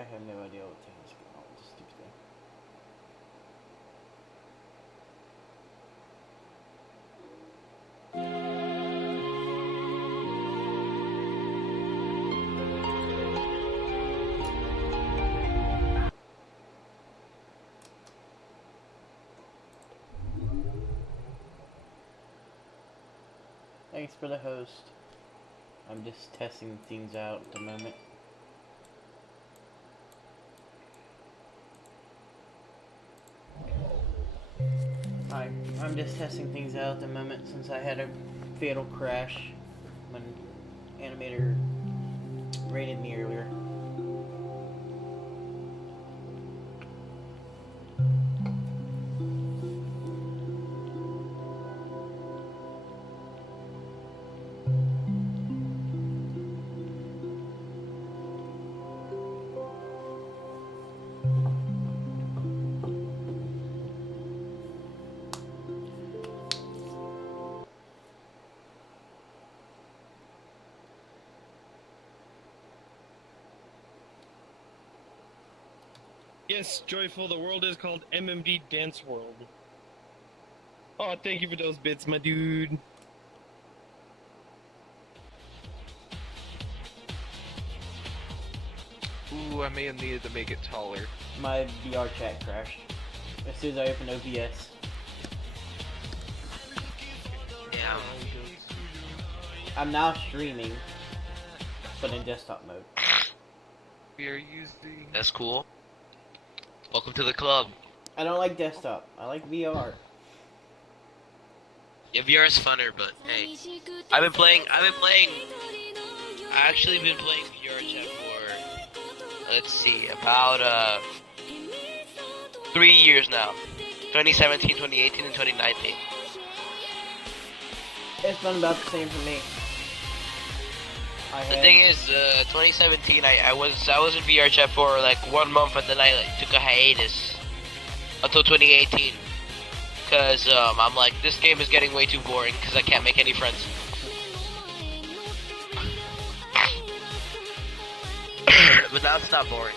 I have no idea what the hell's going on with this stupid thing. Thanks for the host. I'm just testing things out at the moment. I'm just testing things out at the moment since I had a fatal crash when Animator raided me earlier. Yes, Joyful, the world is called MMD Dance World. Oh, thank you for those bits, my dude. Ooh, I may have needed to make it taller. My vrchat crashed as soon as I opened OBS. Yeah. I'm now streaming, but in desktop mode. We are using... That's cool. Welcome to the club. I don't like desktop. I like VR. Yeah, VR is funner, but hey. I've been playing... I actually been playing VRChat for... Let's see, about, 3 years now. 2017, 2018, and 2019. It's been about the same for me. The thing is, 2017, I was in VRChat for like 1 month, and then I took a hiatus until 2018. Cause I'm like, this game is getting way too boring because I can't make any friends. But now it's not boring.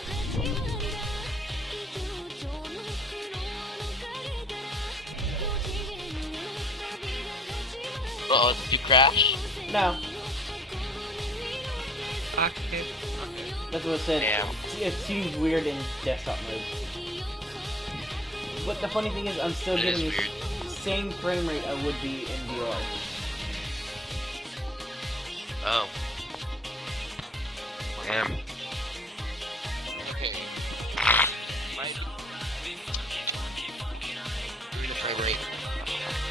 Uh-oh, did you crash? No. Okay. That's what it said. Damn. It seems weird in desktop mode. But the funny thing is, I'm still It is getting the weird. same frame rate I would be in VR. Oh. Damn. Okay. Give me the frame rate.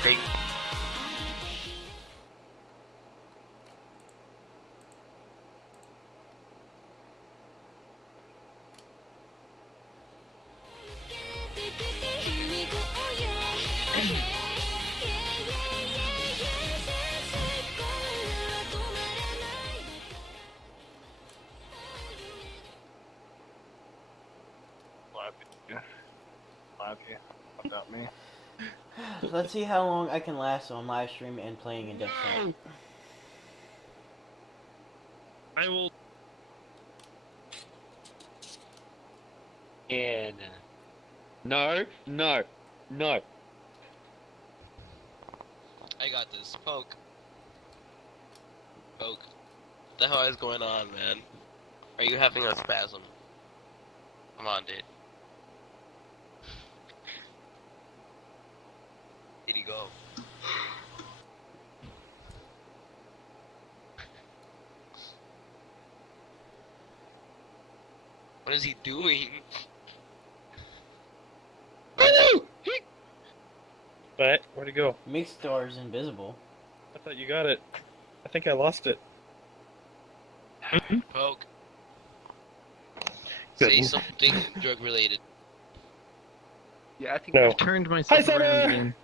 Great. About me. Let's see how long I can last on live stream and playing in desktop. I will... Yeah, no. No. I got this. Poke. What the hell is going on, man? Are you having a spasm? Come on, dude. Did he go? What is he doing? But, where'd it go? Mixstar is invisible. I thought you got it. I think I lost it. Poke. Good. Say something drug related. Yeah, I think No. I've turned myself Hi, around Sarah! again.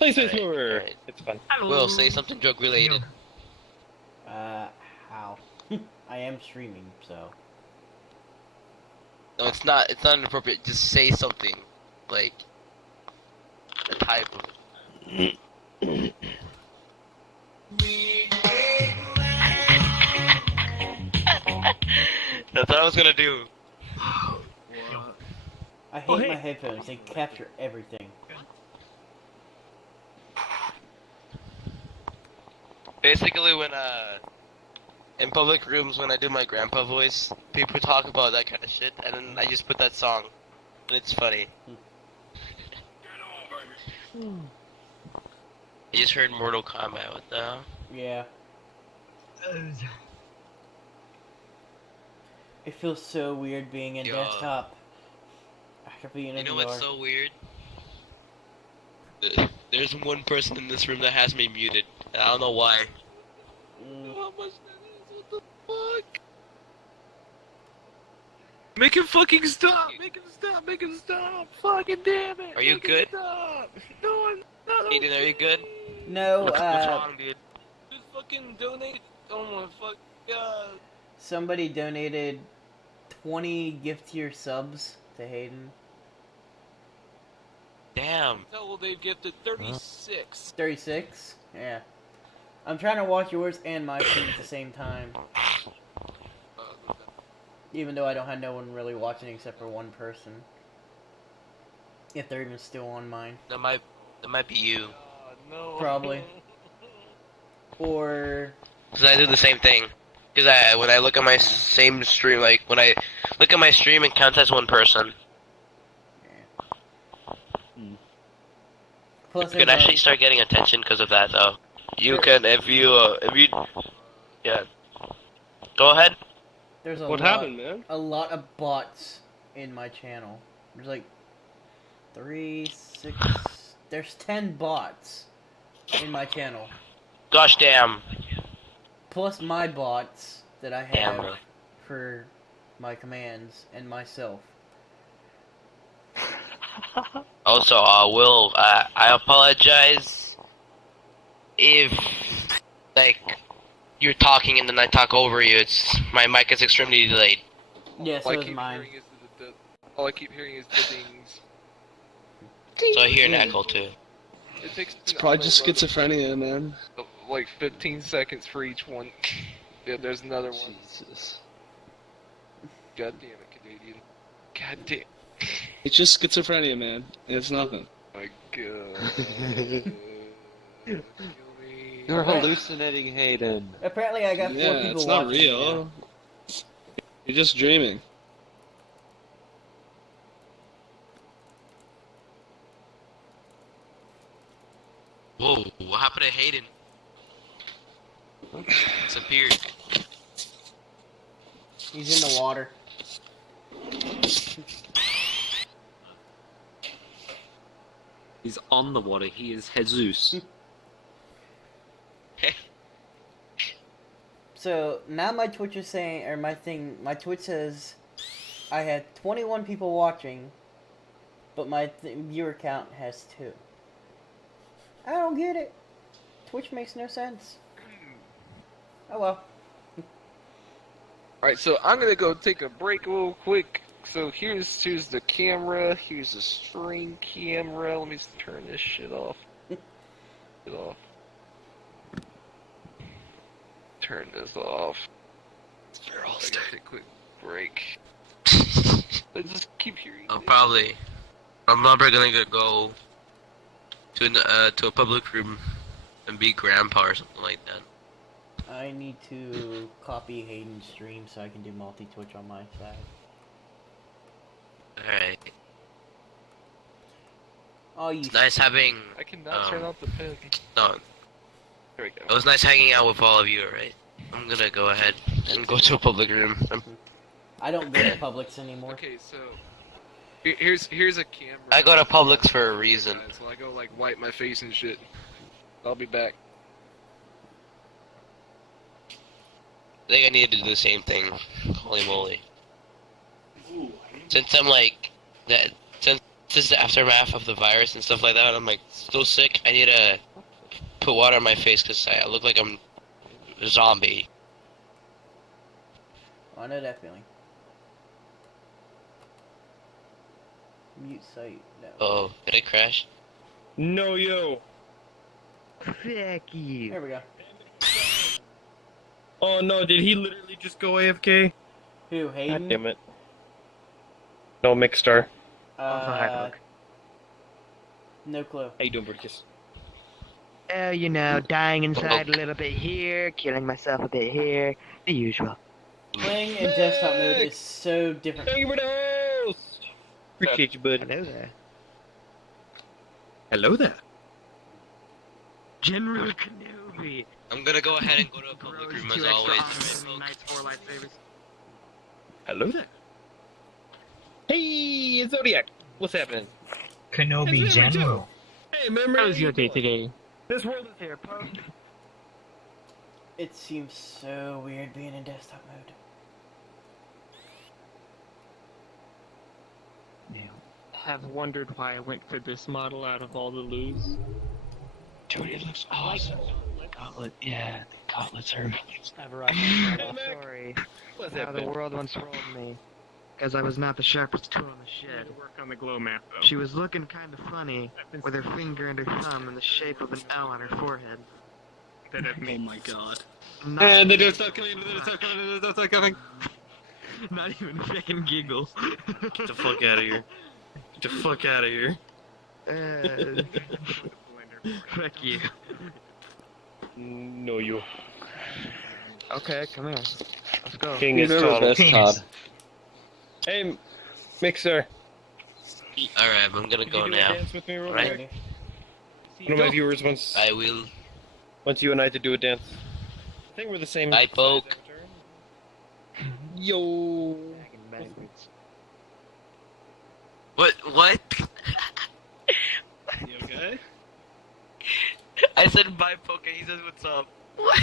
PlayStation Alright, 4! alright. It's fun. Will, say something drug related. How? I am streaming, so. No, it's not inappropriate. Just say something. Like, a type of... That's what I was gonna do. What? I hate Oh, hey. my headphones. They capture everything. Basically, when in public rooms when I do my grandpa voice, people talk about that kind of shit, and then I just put that song, and it's funny. I just heard Mortal Kombat. What the hell? Yeah. It feels so weird being in Yo. desktop. I could be in a You know VR. what's so weird? There's one person in this room that has me muted. I don't know why. How much that is? What the fuck? Make him fucking stop! Make him stop! Make him stop! Fucking damn it! Are you Make him good? Stop! No, I'm not. Aiden, are you good? No, What's wrong, dude? Just fucking donate. Oh my fuck god. somebody donated 20 gift tier subs to Hayden. Damn. No, they've gifted 36. 36? Yeah. I'm trying to watch yours and my stream at the same time. Even though I don't have no one really watching except for one person. If they're even still on mine. That might be you. No. Probably. Or... Cause I do the same thing. Cause when I look at my same stream, like when I look at my stream, it counts as one person. Plus You can actually start getting attention because of that, though. You can if you yeah. Go ahead. there's a What lot, happened, man? a lot of bots in my channel. There's like 3, 6... There's 10 bots in my channel. Gosh damn. Plus my bots that I Damn, have really. for my commands and myself. Also, Will, I apologize if, like, you're talking and then I talk over you. It's my mic is extremely delayed. Yes, All it I was keep mine. hearing is all I keep hearing is the dings. So I hear an echo too. It takes It's probably just schizophrenia, man. like 15 seconds for each one. Yeah, there's another one. Jesus. God damn it, Canadian. God damn. It's just schizophrenia, man. It's nothing. My God. Kill me. You're hallucinating, Hayden. Apparently I got 4 Yeah, people it's not watching real. You're just dreaming. Whoa, what happened to Hayden? Disappeared. He's in the water. He's on the water. He is Jesus. So now my Twitch is saying, or my Twitch says I had 21 people watching, but my viewer count has 2. I don't get it. Twitch makes no sense. Oh well. Alright, so I'm gonna go take a break real quick. So here's the camera, here's the stream camera. Let me just turn this shit off. Turn this off. You're all I gotta take a quick break. I just keep hearing I'm this. probably. I'm probably gonna go to a public room and be grandpa or something like that. I need to copy Hayden's stream so I can do multi-Twitch on my side. Alright. Oh, you. It's nice having. I cannot turn off the pen. No, There we it go. was nice hanging out with all of you. Alright. I'm gonna go ahead and go to a public room. I don't go to Publix anymore. Okay, so here's a camera. I go to Publix for a reason. So I go like wipe my face and shit. I'll be back. I think I need to do the same thing. Holy moly. Since I'm like that, since this is the aftermath of the virus and stuff like that, I'm like still sick. I need to put water on my face because I look like I'm a zombie. I know that feeling. Mute site. No. Oh, did it crash? No, yo. There we go. Oh no, did he literally just go AFK? Who, God Hayden? damn it. No, Mixstar. No clue. How you doing, Burgess? You know, dying inside a little bit here, killing myself a bit here, the usual. Playing in desktop mode is so different. Thank you for the host! Appreciate you, bud. Hello there. Hello there. General Kenobi. I'm gonna go ahead and go to a public room as always. Right, folks? Hello there. Hey, it's Zodiac. What's happening? Kenobi It's Memory General. Hey, memory. How was your day today? This world is here. It seems so weird being in desktop mode. Have wondered why I went for this model out of all the loos. Dude, it looks awesome. Gauntlet, yeah, the gauntlets are. Sorry. What's How the happening? world once rolled me. Because I was not the sharpest tool in the shed. Work on the glow map though. She was looking kind of funny, with her finger and her thumb in the shape of an L on her forehead. that I've Oh made. my god. Not, And they don't stop coming, they don't stop coming, they don't stop coming. not even a fucking giggle. Get the fuck out of here. Get the fuck out of here. Fuck you. No, you. Okay, come here. Let's go. King is Remember Todd. this, Todd. Hey, Mixer. Alright, I'm gonna Can go you do a now. dance with me real Right. quick? One of my viewers wants I will. you and I to do a dance. I think we're the same. I size poke. avatar. Yo. What? What? You okay? I said bye, poke. He says what's up. What?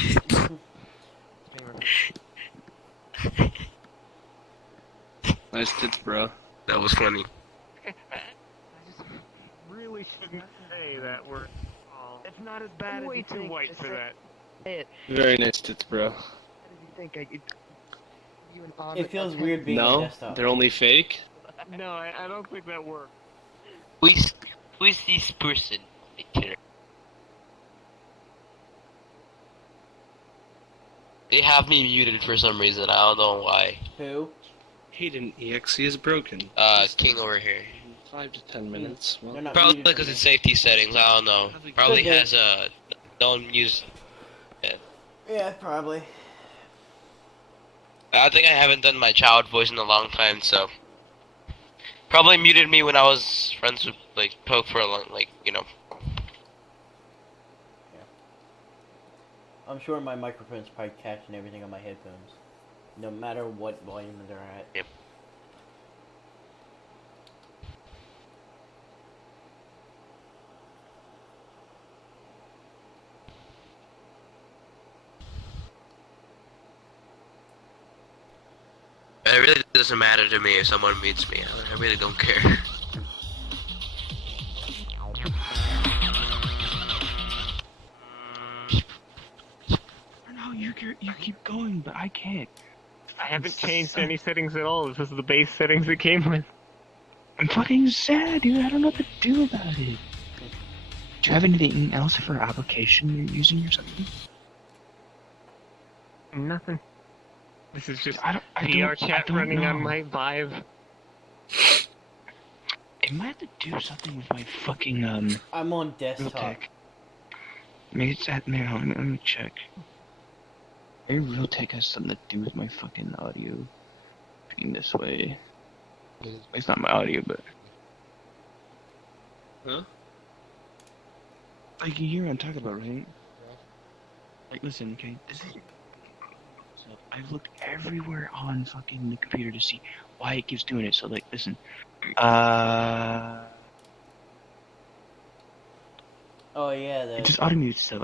Nice tits, bro. That was funny. I just really shouldn't say that word. Oh, It's not as bad I'm as way you too think. white Just for say that. it. Very nice tits, bro. How did you think I could... You and on It feels weird being in No, desktop. they're only fake. No, I don't think that works. Who is this person? They have me muted for some reason. I don't know why. Who? Hayden EXE is broken. King over here. 5 to 10 minutes. Well, They're not Probably muted for because me. it's safety settings. I don't know. Probably Could be. has don't use. Yeah, probably. I think I haven't done my child voice in a long time, so probably muted me when I was friends with like Poke for a long, I'm sure my microphone's probably catching everything on my headphones. No matter what volume they're at. Yep. It really doesn't matter to me if someone meets me. I really don't care. No, you keep going, but I can't. I haven't changed any settings at all. This is the base settings it came with. I'm fucking sad, dude. I don't know what to do about it. Do you have anything else for application you're using or something? Nothing. This is just I VRchat don't running on know. my Vive. I might have to do something with my fucking I'm on desktop. Realtek. Maybe it's at maybe let me check. Maybe Realtek has something to do with my fucking audio being this way. It's not my audio, but Huh? like you hear what I'm talking about, right? Like, listen, okay, this is. So I've looked everywhere on fucking the computer to see why it keeps doing it. So like, listen, Oh yeah, it the just automutes stuff.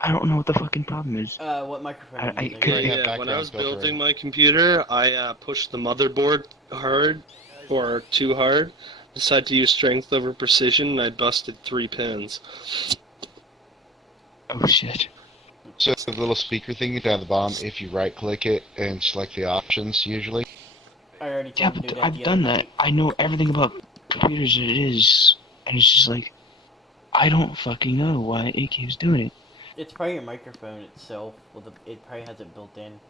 I don't know what the fucking problem is. what microphone are I you using? could- yeah, when I was building my computer, I pushed the motherboard hard, or too hard. Decided to use strength over precision, and I busted 3 pins. Oh shit. So the little speaker thing down at the bottom, if you right click it and select the options usually. I already Yeah, told you to do but that I've the done other that. I know everything about computers that it is, and it's just like, I don't fucking know why it keeps doing it. It's probably your microphone itself. It probably has it built in.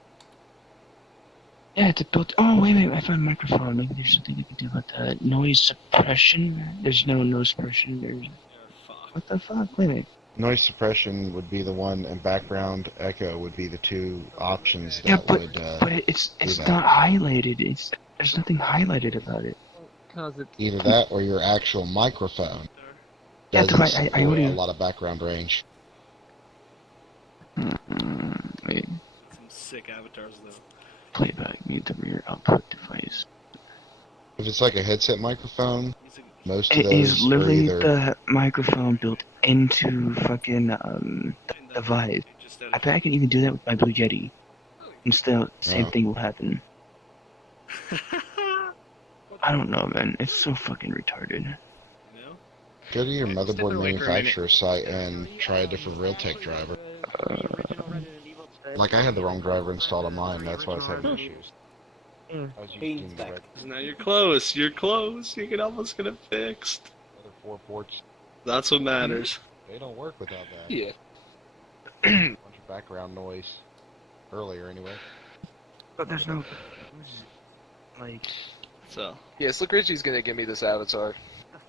Yeah, it's a built. Oh, wait, I found a microphone. Maybe there's something I can do about that. Noise suppression? There's no noise suppression. There's. What the fuck? Wait a minute. Noise suppression would be the one, and background echo would be the two options that Yeah, but would. it's do that. not highlighted. There's nothing highlighted about it. Cause it's Either that or your actual microphone Yeah, does that's why I already. a lot of background range. Wait. Some sick avatars though. Playback. Mute the rear output device. If it's like a headset microphone, most of It is those are literally either. the microphone built into fucking the device. I bet I can even do that with my Blue Yeti. And still, same Oh. thing will happen. I don't know, man. It's so fucking retarded. Go to your Step motherboard away for a minute. manufacturer site and try a different Realtek driver. Like I had the wrong driver installed on mine, that's why I was having issues. I was using the red Now you're close. You're close. You can almost get it fixed. other 4 ports. That's what matters. They don't work without that. Yeah. Bunch of background noise. Earlier, anyway. But there's no. Like. So, Yeah, Slick Richie's gonna give me this avatar.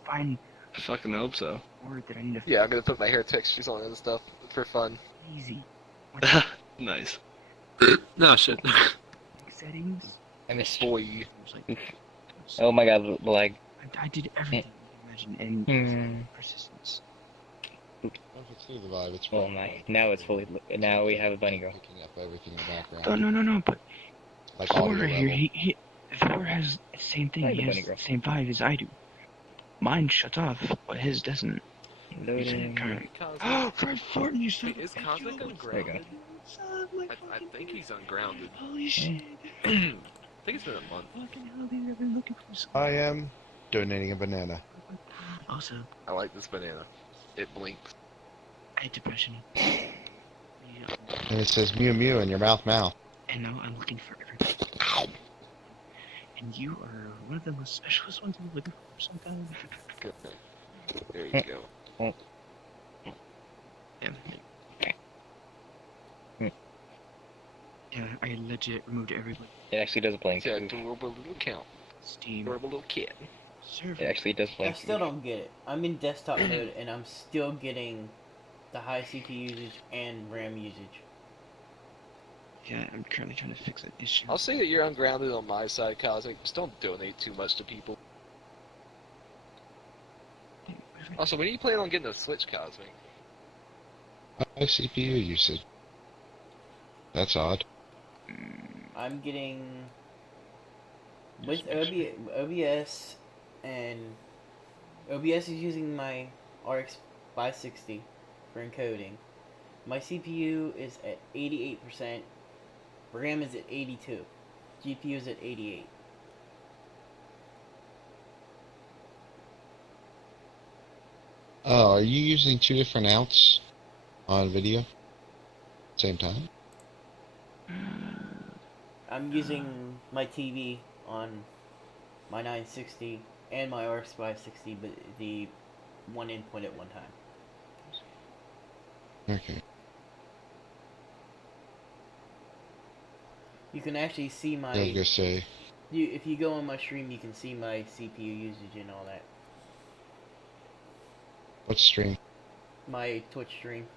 Fine I fucking hope so. word that I need to. Yeah, I'm gonna put my hair textures on and stuff for fun. Easy. Nice. No shit. Settings. I missed. Boy. Oh my god, like. I did everything. Imagine and Hmm. persistence. If it's through the vibe, it's Oh fine. my. Now it's fully. Now we have a bunny girl. Picking up everything in the background. No. But Like Thor audio right here, level. Thor has the same thing. Like He the has bunny girl. the same vibe as I do. Mine shuts off, but his doesn't. Loading. Fred Ford, you son Wait, is Cosmic There you go. ungrounded? my I think he's ungrounded. Holy shit. I think it's been a month. Fucking hell, dude, I've been looking for some. I am donating a banana. Also, I like this banana. It blinks. I had depression. Yeah. And it says Mew Mew in your mouth. And now I'm looking for everybody. And you are one of the most specialist ones I'm looking for sometimes. Good. There you go. Yeah. Yeah, I legit removed everybody. It actually does blink. Yeah, adorable little count. Steam. Adorable little kid. Server. It actually does I blink. still don't get it. I'm in desktop mode and I'm still getting the high CPU usage and RAM usage. Yeah, I'm currently trying to fix that issue. I'll say that you're ungrounded on my side, Cosmic. Just don't donate too much to people. Also, when are you planning on getting a Switch, Cosmic? High CPU usage. That's odd. I'm getting with OBS and OBS is using my RX 560 for encoding. My CPU is at 88%, RAM is at 82, GPU is at 88. Oh, are you using 2 different outs on video? Same time? I'm using my TV on my 960 and my RX 560, but the one input at one time. Okay. You can actually see my. I was gonna say. If you go on my stream, you can see my CPU usage and all that. What stream? My Twitch stream.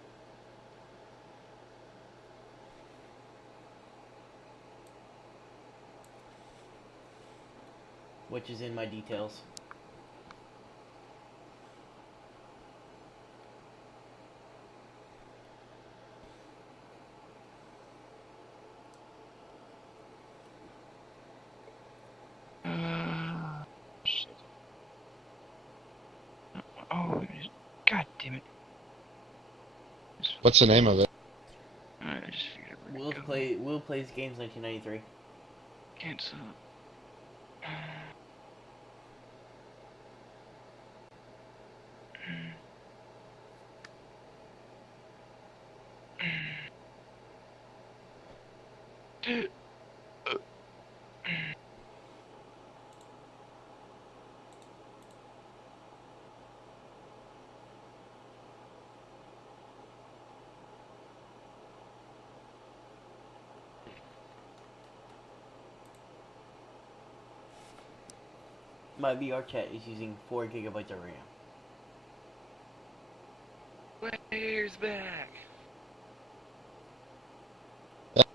Which is in my details. Shit. Oh, god damn it. What's the name of it? Alright, I just figured out where to go. Will plays games 1993. Cancel. My VRChat is using 4 gigabytes of RAM. Where's back?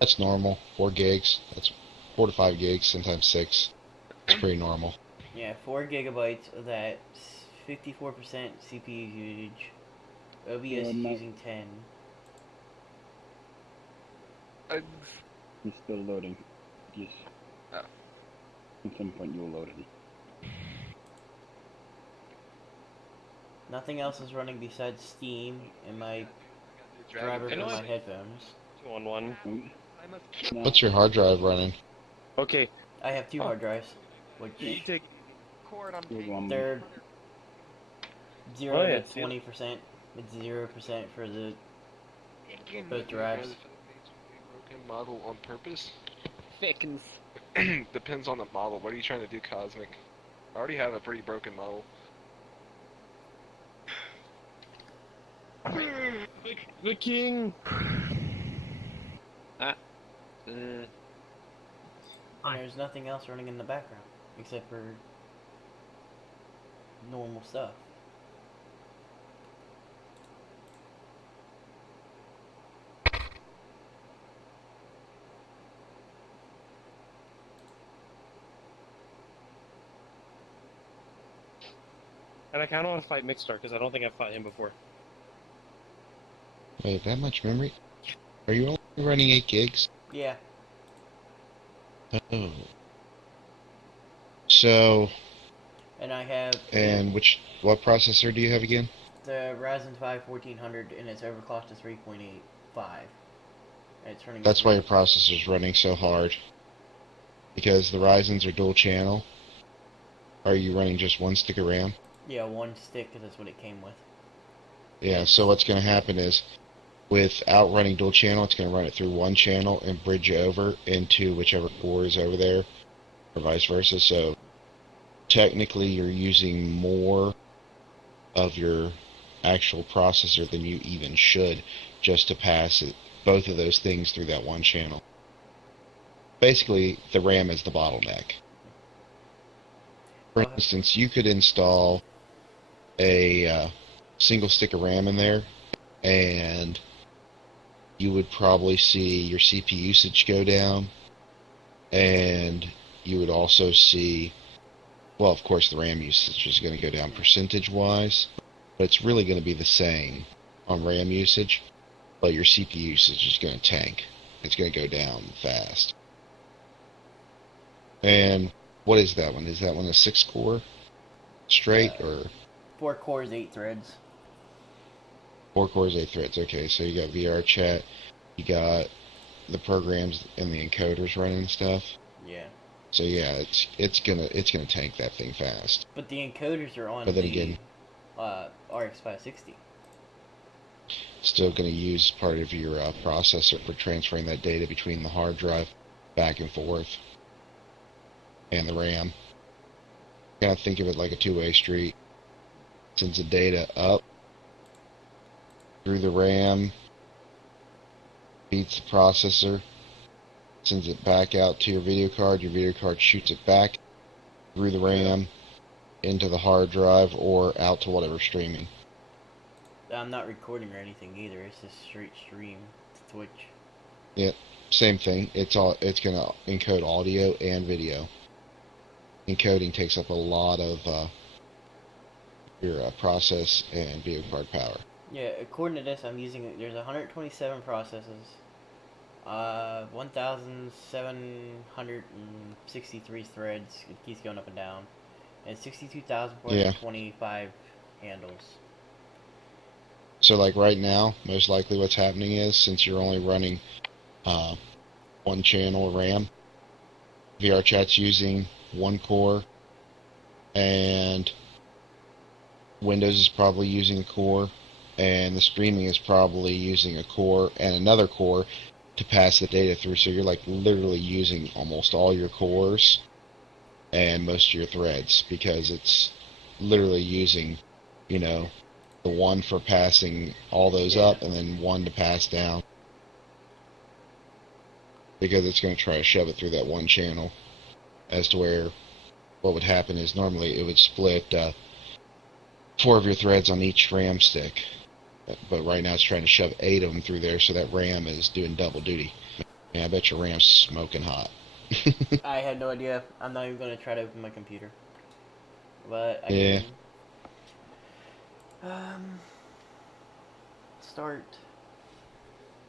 That's normal. 4 gigs. That's 4 to 5 gigs, sometimes 6. It's pretty normal. Yeah, 4 gigabytes of that, 54% CPU usage. OBS is using 10. Uggs. It's still loading. Yes. Oh. At some point you'll load it. Nothing else is running besides Steam and my driver for my headphones. 2-on-1. What's your hard drive running? Okay. I have 2 hard drives, which You take they're 0 Oh, yeah, to 20%. It's 0% for the both drives. Broken model on purpose? Thickens. Depends on the model. What are you trying to do, Cosmic? I already have a pretty broken model. The king. And there's nothing else running in the background except for normal stuff. And I kind of want to fight Mixstar because I don't think I've fought him before. Wait, that much memory? Are you only running 8 gigs? Yeah. Oh. So, And I have and what processor do you have again? the Ryzen 5 1400 and it's overclocked to 3.85. And it's running. That's why your processor's running so hard. Because the Ryzen's are dual channel. Are you running just one stick of RAM? Yeah, 1 stick because that's what it came with. Yeah, so what's going to happen is, without running dual channel, it's going to run it through one channel and bridge over into whichever core is over there, or vice versa. So, technically, you're using more of your actual processor than you even should just to pass it, both of those things through that one channel. Basically, the RAM is the bottleneck. For instance, you could install a single stick of RAM in there, and you would probably see your CPU usage go down, and you would also see, well, of course, the RAM usage is going to go down percentage-wise, but it's really going to be the same on RAM usage, but your CPU usage is going to tank. It's going to go down fast. And what is that one? Is that one a 6-core straight, or 4 cores, 8 threads. 4 cores, 8 threads? Okay, so you got vrchat, you got the programs and the encoders running and stuff. Yeah. So yeah, it's gonna tank that thing fast. But the encoders are on But then the again, RX 560. still gonna use part of your processor for transferring that data between the hard drive back and forth, and the RAM. Kind of think of it like a two-way street. Sends the data up through the RAM, feeds the processor, sends it back out to your video card shoots it back through the RAM into the hard drive or out to whatever streaming. I'm not recording or anything either. It's just straight stream to Twitch. Yeah, same thing. It's gonna encode audio and video. Encoding takes up a lot of your process and video card power. Yeah, according to this, I'm using, there's 127 processes, 1,763 threads. It keeps going up and down, and 62,425 handles. So like right now, most likely what's happening is, since you're only running one channel of RAM, vrchat's using 1 core, and Windows is probably using a core, and the streaming is probably using a core and another core to pass the data through. So you're like literally using almost all your cores and most of your threads, because it's literally using, you know, the one for passing all those up and then one to pass down, because it's going to try to shove it through that one channel, as to where what would happen is normally it would split 4 of your threads on each RAM stick. But right now it's trying to shove 8 of them through there, so that RAM is doing double duty. Man, I bet your RAM's smoking hot. I had no idea. I'm not even going to try to open my computer. But I Yeah. can start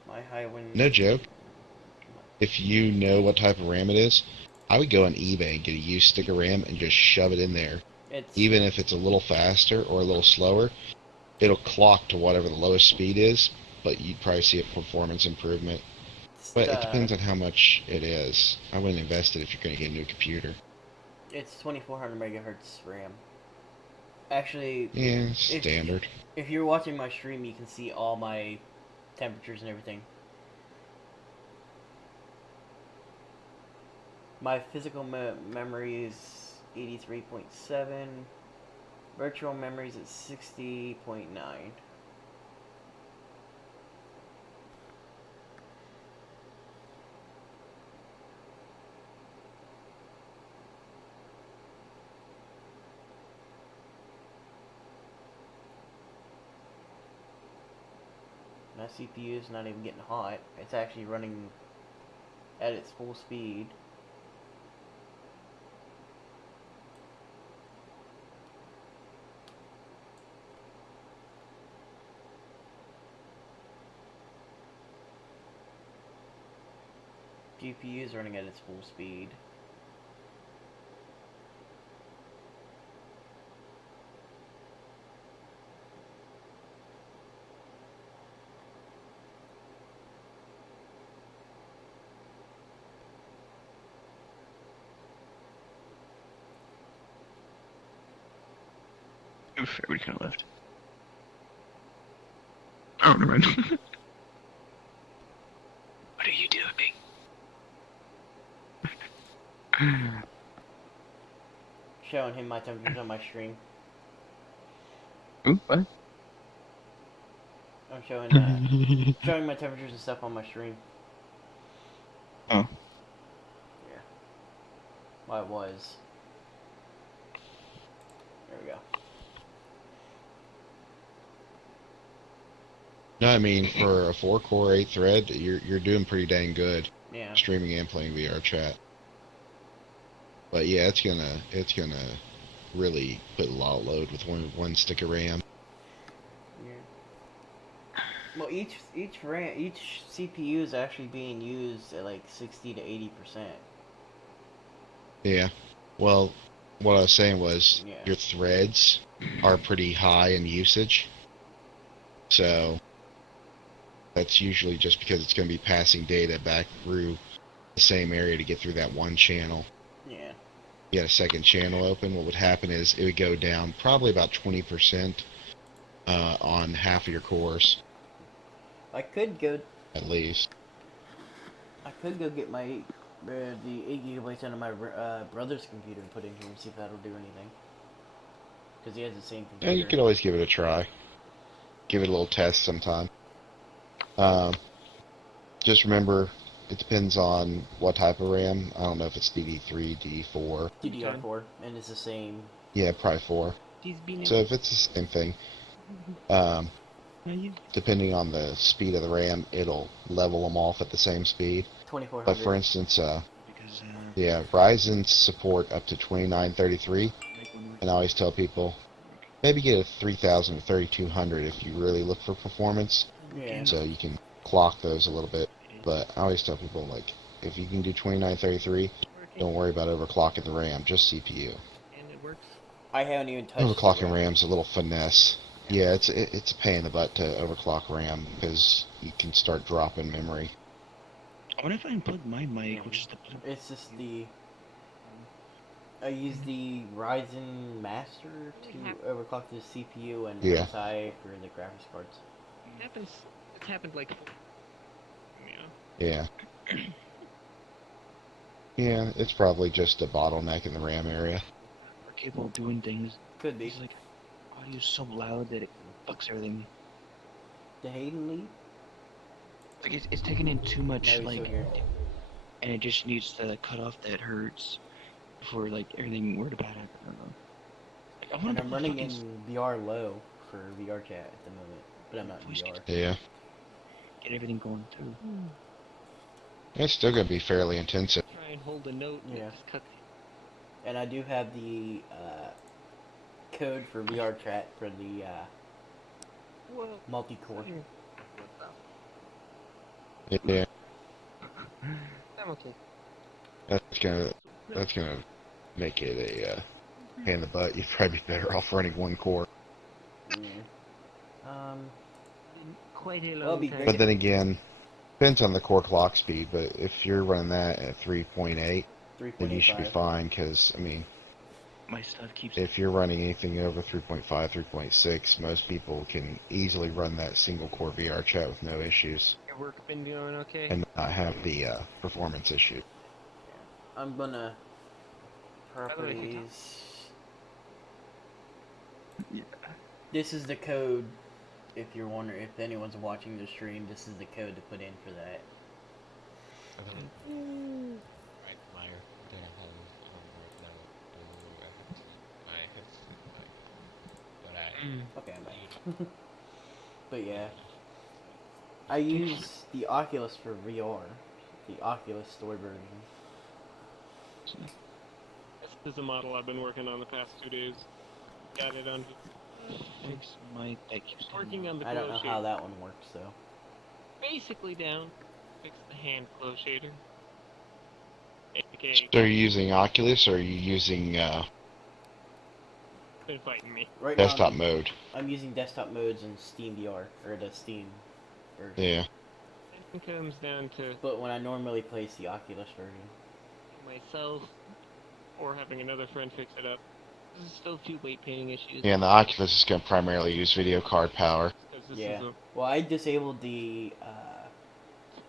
my high wind. No joke. If you know what type of RAM it is, I would go on eBay and get a used stick of RAM and just shove it in there. Even if it's a little faster or a little slower, it'll clock to whatever the lowest speed is, but you'd probably see a performance improvement. But it depends on how much it is. I wouldn't invest it if you're going to get a new computer. It's 2400 megahertz RAM. Actually, yeah, standard. If you're watching my stream, you can see all my temperatures and everything. My physical memory is 83.7. Virtual memory is at 60.9. My CPU is not even getting hot. It's actually running at its full speed. GPU is running at its full speed. Oof, everybody kind of left. Oh, never mind. What are you doing? Showing him my temperatures on my stream. Ooh, what? I'm showing showing my temperatures and stuff on my stream. Oh. Yeah. Well, it was. There we go. No, I mean, for a 4-core 8-thread, you're doing pretty dang good. Yeah. Streaming and playing VR chat. But yeah, it's gonna really put a lot of load with one stick of RAM. Yeah. Well, each CPU is actually being used at like 60 to 80%. Yeah. Well, what I was saying was your threads are pretty high in usage. So that's usually just because it's going to be passing data back through the same area to get through that one channel. Yeah. You had a second channel open, what would happen is it would go down probably about 20% on half of your cores. I could go. At least. I could go get my the 8 gigabytes out of my brother's computer and put it in here and see if that'll do anything. Because he has the same computer. Yeah, you could always give it a try. Give it a little test sometime. Just remember, it depends on what type of RAM. I don't know if it's DD3, DD4. DDR4, and it's the same. Yeah, probably 4. So if it's the same thing, depending on the speed of the RAM, it'll level them off at the same speed. 2400. But for instance, yeah, Ryzen's support up to 2933, and I always tell people, maybe get a 3000 or 3200 if you really look for performance. Yeah. So you can clock those a little bit. But I always tell people, like, if you can do 2933, don't worry about overclocking the RAM, just CPU. And it works. I haven't even touched Overclocking RAM's a little finesse. Yeah, it's a pain in the butt to overclock RAM because you can start dropping memory. I wonder if I can plug my mic, which is the blue. It's just the. I use the Ryzen Master to overclock the CPU and SI for the graphics cards. It happens. It's happened like. Yeah. Yeah, it's probably just a bottleneck in the RAM area. We're capable of doing things. Could be. It's like audio's so loud that it fucks everything. The Hayden lead? Like it's taking in too much, No, like, and it just needs the cutoff that hurts before like everything were to bad happen. I don't know. Like, I And want I'm running in VR low for VR chat at the moment, but I'm not in VR. Yeah. get everything going too. It's still gonna be fairly intensive. Try and hold a note. And Yeah. just cut. And I do have the code for VR chat for the multi-core. Yeah. I'm okay. That's gonna make it a pain in the butt. You'd probably be better off running one core. Yeah. Quite a Well, long be time. great. But then again, depends on the core clock speed. But if you're running that at 3.8, then you should be 3.85. fine. Because I mean, My stuff keeps. if you're running anything over 3.5, 3.6, most people can easily run that single core VR chat with no issues Your work been going okay? and not have the performance issue. I'm gonna the way, properties. This is the code. If you're wondering, if anyone's watching the stream, this is the code to put in for that. Right, Meyer. Then I have no, Okay, I'm back. But yeah, I use the Oculus for VR, the Oculus store version. This is a model I've been working on the past 2 days. Got it on. Fix my that keeps Working on the I don't glow know how shader. that one works though. Basically down. Fix the hand glow shader. AKA So are you using Oculus or are you using been fighting me. Right desktop now, mode? I'm using desktop modes in Steam VR or the Steam version. Yeah. It comes down to But when I normally play, it's the Oculus version. myself or having another friend fix it up. There's still a few weight painting issues. Yeah, and the Oculus is going to primarily use video card power. 'Cause this Yeah. is a, Well, I disabled the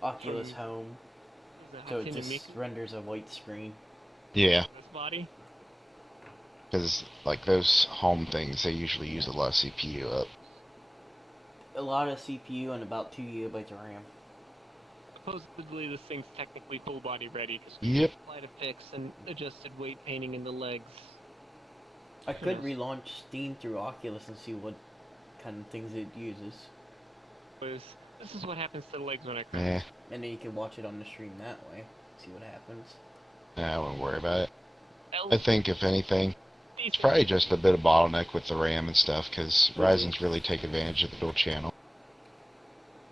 Oculus Home, so it just renders a white screen. Yeah, this body. because like those home things, they usually use a lot of CPU up. A lot of CPU and about 2 gigabytes of RAM. Supposedly this thing's technically full body ready because Yep. applied a fix and adjusted weight painting in the legs. I could relaunch Steam through Oculus and see what kind of things it uses. This is what happens to the legs when I Yeah, And then you can watch it on the stream that way. See what happens. I wouldn't worry about it. L I think if anything, it's probably just a bit of bottleneck with the RAM and stuff, because Ryzen's really take advantage of the dual channel.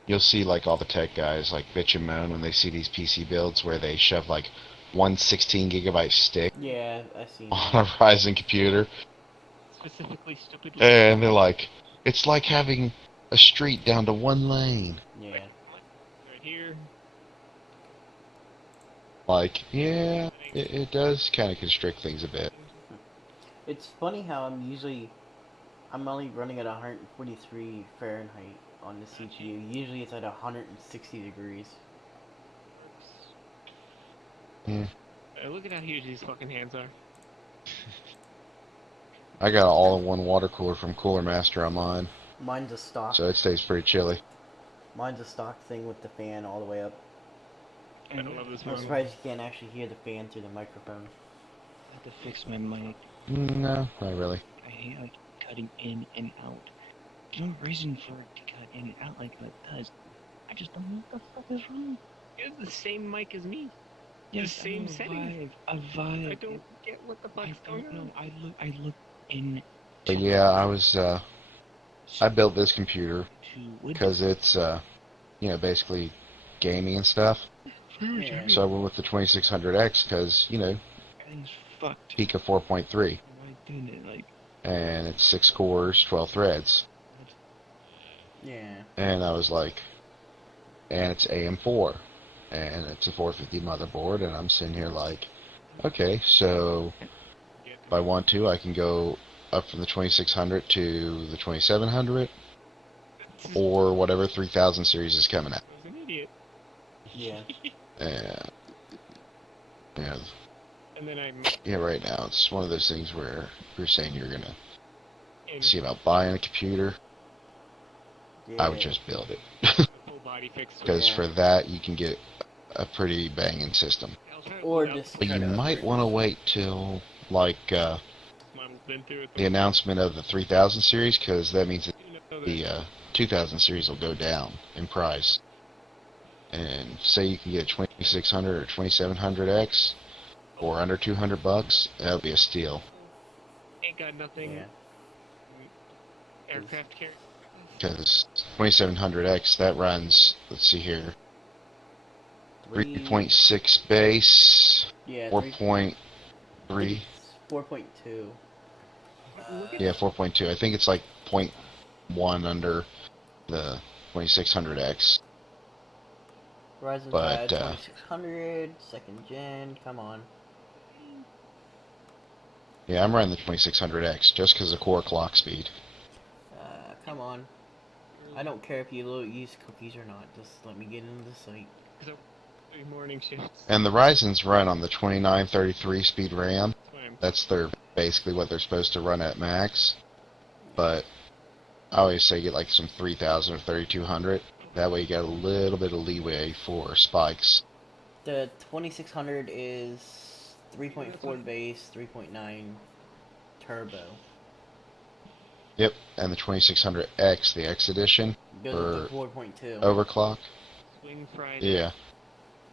You'll see like all the tech guys like bitch and moan when they see these PC builds where they shove like one 16 gigabyte stick Yeah, I see. on a Ryzen computer, specifically stupid. and they're like, it's like having a street down to one lane. Yeah. Right here. Like, yeah, it does kind of constrict things a bit. It's funny how I'm only running at 143 Fahrenheit on the CPU. Usually it's at 160 degrees. Hmm. Look at how huge these fucking hands are. I got an all-in-one water cooler from Cooler Master on mine, Mine's a stock. so it stays pretty chilly. Mine's a stock thing with the fan all the way up. I love this I'm one. surprised you can't actually hear the fan through the microphone. I have to fix my mic. No, not really. I hate like cutting in and out. There's no reason for it to cut in and out like it does. I just don't know what the fuck is wrong. You have the same mic as me. Yes, the same setting. A vibe. I don't get what the fuck's going on. I look in. But yeah, I built this computer to because it's, basically gaming and stuff. Yeah. So I went with the 2600X because, Everything's fucked. Pico 4.3. Why doing it like? And it's 6 cores, 12 threads. Yeah. And I was like, and it's AM4. And it's a 450 motherboard, and I'm sitting here like, okay, so if I want to, I can go up from the 2600 to the 2700, or whatever 3000 series is coming out. I was an idiot. Yeah. And And then I yeah, right now it's one of those things where you're saying you're gonna see about buying a computer. I would just build it full body fix. because for that you can get a pretty banging system. Or Yep. just But you might want to wait till, like, Mom's been through it. the announcement of the 3000 series, because that means that You know the 2000 series will go down in price. And say you can get a 2600 or 2700X for under $200, that'll be a steal. Ain't got nothing. Yeah. Aircraft carrier. Because 2700X, that runs, let's see here, 3.6 base, Yeah, 4.3. 4.2. Yeah, 4.2. I think it's like 0.1 under the 2600X. Ryzen But, 5 2600, second gen, come on. Yeah, I'm running the 2600X just because of core clock speed. Come on. I don't care if you use cookies or not, just let me get into the site. Morning shifts. And the Ryzen's run on the 2933 speed RAM. Fine. That's basically what they're supposed to run at max. But I always say get like some 3000 or 3200. That way you get a little bit of leeway for spikes. The 2600 is 3.4 base, 3.9 turbo. Yep, and the 2600X, the X edition, Goes for up to 4.2. overclock. Swing Friday. Yeah.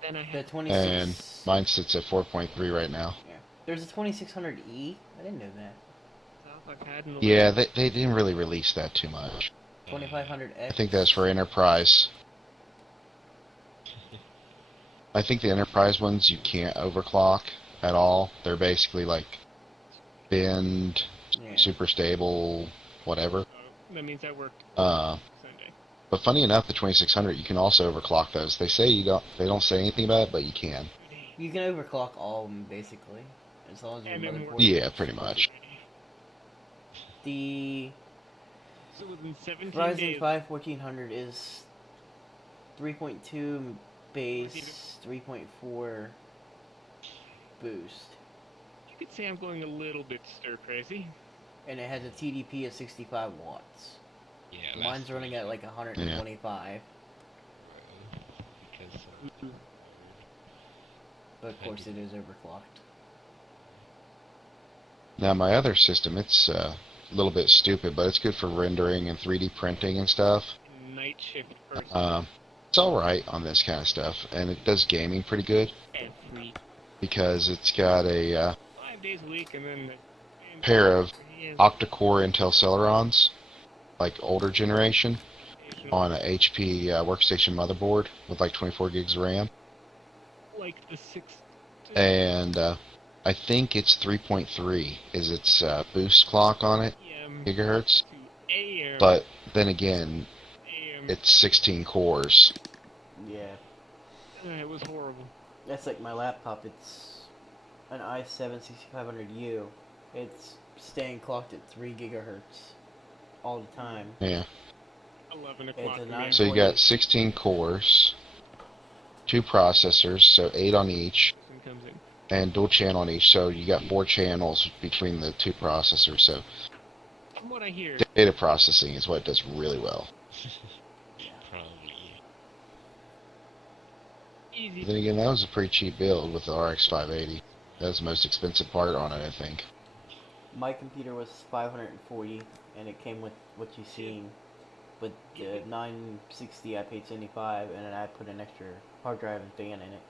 Then I The had 26. And mine sits at 4.3 right now. Yeah. There's a 2600E. I didn't know that. I've had in the Yeah, they didn't really release that too much. 2500X. I think that's for Enterprise. I think the Enterprise ones you can't overclock at all. They're basically like binned, super stable, whatever. That means I worked But funny enough, the 2600 you can also overclock those. They say they don't say anything about it, but you can. You can overclock all of them basically, as long as your motherboard. Yeah, pretty much. The So within 17 Ryzen days. 5 1400 is 3.2 base, 3.4 boost, You could say I'm going a little bit stir crazy. and it has a TDP of 65 watts. Yeah, Mine's running at like 125. Because But of course it is overclocked. Now my other system, it's a little bit stupid, but it's good for rendering and 3D printing and stuff. Night shift person. It's alright on this kind of stuff, and it does gaming pretty good. Every Because it's got a 5 days a week and then pair of octa-core Intel Celerons, like older generation, on a HP workstation motherboard with like 24 gigs of RAM. like the 6. And I think it's 3.3 is its boost clock on it, gigahertz. AM. But then again, it's 16 cores. Yeah. It was horrible. That's like my laptop. It's an i7 6500U. It's staying clocked at 3 gigahertz all the time. Yeah. 11 It's o'clock. a 940. So you got 16 cores, 2 processors, so 8 on each, Comes in. and dual channel on each. So you got 4 channels between the 2 processors. So From what I hear, data processing is what it does really well. probably. easy. Then again, that was a pretty cheap build with the RX 580. That was the most expensive part on it, I think. My computer was 540, and it came with what you seen. With the 960, I paid 75, and then I put an extra hard drive and fan in it.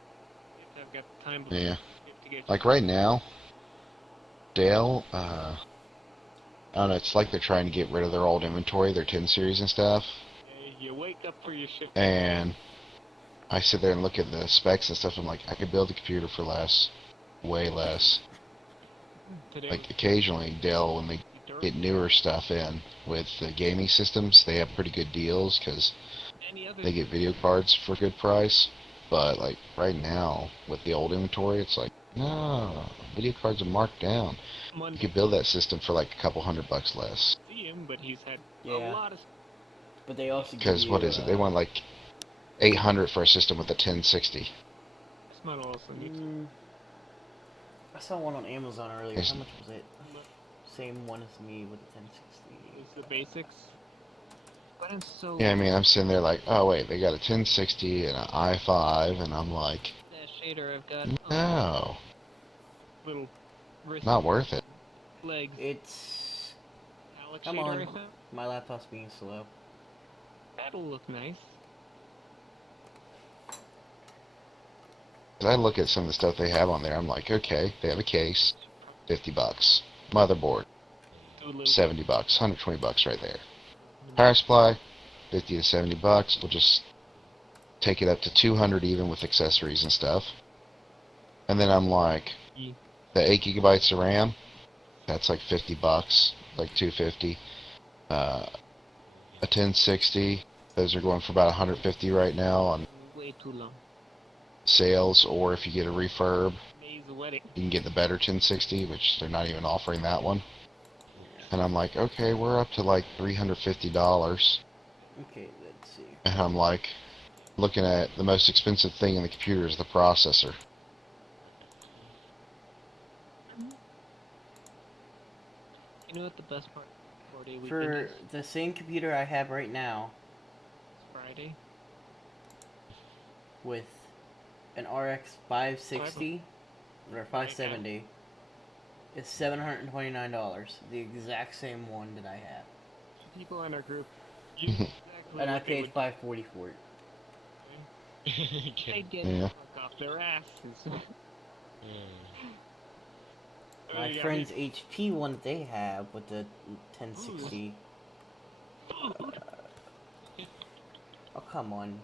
I've got time Yeah. to get Like right now, Dell, I don't know, it's like they're trying to get rid of their old inventory, their 10 series and stuff. you wake up for your shift. And I sit there and look at the specs and stuff, I'm like, I could build a computer for less. Way less. Today Like occasionally Dell, when they get newer stuff in with the gaming systems, they have pretty good deals because they get video cards for a good price. But like right now with the old inventory, it's like, no, video cards are marked down. You could build that system for like a couple $100 less. see him, but he's had Yeah. a lot of. But they also Because what is it? They want like 800 for a system with a 1060. That's not awesome. Mm, I saw one on Amazon earlier. Yes. How much was it? Same one as me with the 1060. It's the basics. But I'm so. Yeah, I mean, I'm sitting there like, oh wait, they got a 1060 and an i5, and I'm like, shader I've got. No, Little wrist not worth it. legs. It's... Alex Come shader on. I found. My laptop's being slow. That'll look nice. 'Cause I look at some of the stuff they have on there, I'm like, okay, they have a case, $50. Motherboard, $70, $120 right there. Power supply, $50 to $70. We'll just take it up to $200 even with accessories and stuff. And then I'm like, the 8 gigabytes of RAM, that's like $50, like $250. A 1060, those are going for about $150 right now on Way too long. sales, or if you get a refurb, May's wedding. you can get the better 1060, which they're not even offering that one. And I'm like, okay, we're up to like $350. Okay, let's see. And I'm like, looking at the most expensive thing in the computer is the processor. You know what the best part? 4-day weekend For is? the same computer I have right now, Friday. with an RX 560 or 570, it's $729. The exact same one that I have. People in our group use exactly And I what they paid $540 for it. They'd get Yeah. the fuck off their asses. My friend's HP one that they have with the 1060. Oh, come on.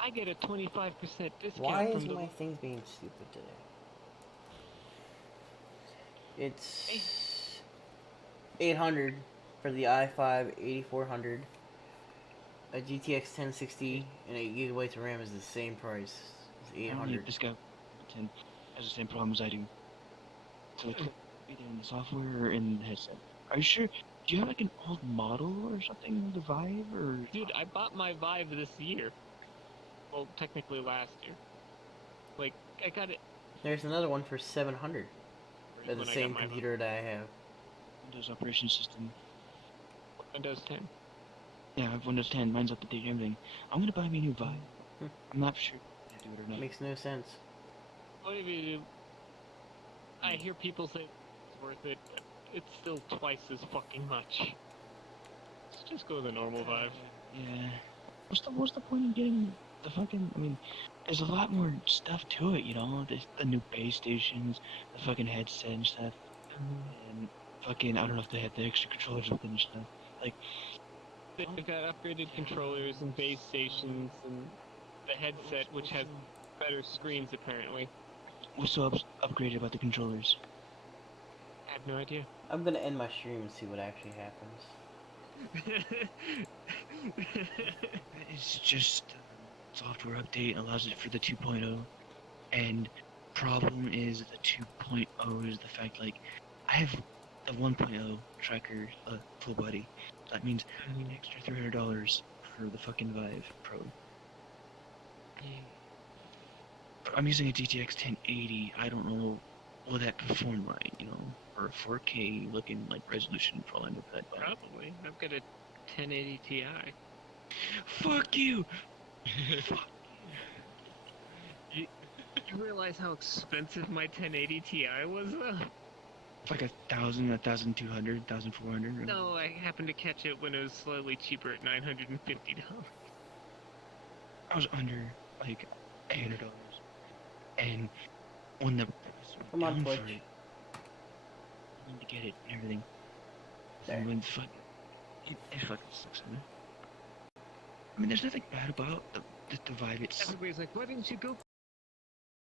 I get a 25% discount Why is from the... my thing being stupid today? It's $800 for the i5 8400. A GTX 1060 and 8 gigabytes of RAM is the same price. It's $800. This guy has the same problem as I do. So it's either in the software or in the headset. Are you sure? Do you have like an old model or something of the Vive or? Dude, I bought my Vive this year. Well, technically last year. Like, I got it. There's another one for $700. For the When I same got my computer that I have. Windows operation system. Windows 10. Yeah, I have Windows 10. Mine's up to date and everything. I'm gonna buy me a new Vive. I'm not sure if I do it or not. Makes no sense. What if you do? I hear people say it's worth it, but it's still twice as fucking much. Let's just go with the normal Vive. Yeah. What's the point of getting the fucking? I mean, there's a lot more stuff to it, you know. There's the new base stations, the fucking headset and stuff, and fucking I don't know if they had the extra controllers with it and stuff. Like, They've got upgraded controllers and base stations and the headset, which has better screens apparently. what's so upgraded about the controllers? I have no idea. I'm gonna end my stream and see what actually happens. It's just software update allows it for the 2.0, and problem is the 2.0 is the fact like I have the 1.0 tracker full body. That means an extra $300 for the fucking Vive Pro. I'm using a GTX 1080. I don't know will that perform right, you know, or a 4K looking like resolution for all I know for that Vive. Probably. I've got a 1080 Ti. Fuck you! You realize how expensive my 1080 Ti was, though? It's like 1,000, 1,200, 1,400. No, I happened to catch it when it was slightly cheaper at $950. I was under like $800, and when the Come on, down Twitch. for it, I need to get it and everything. There. And when it fucking sucks, man. I mean, there's nothing bad about the Vive. It's Everybody's like, why didn't you go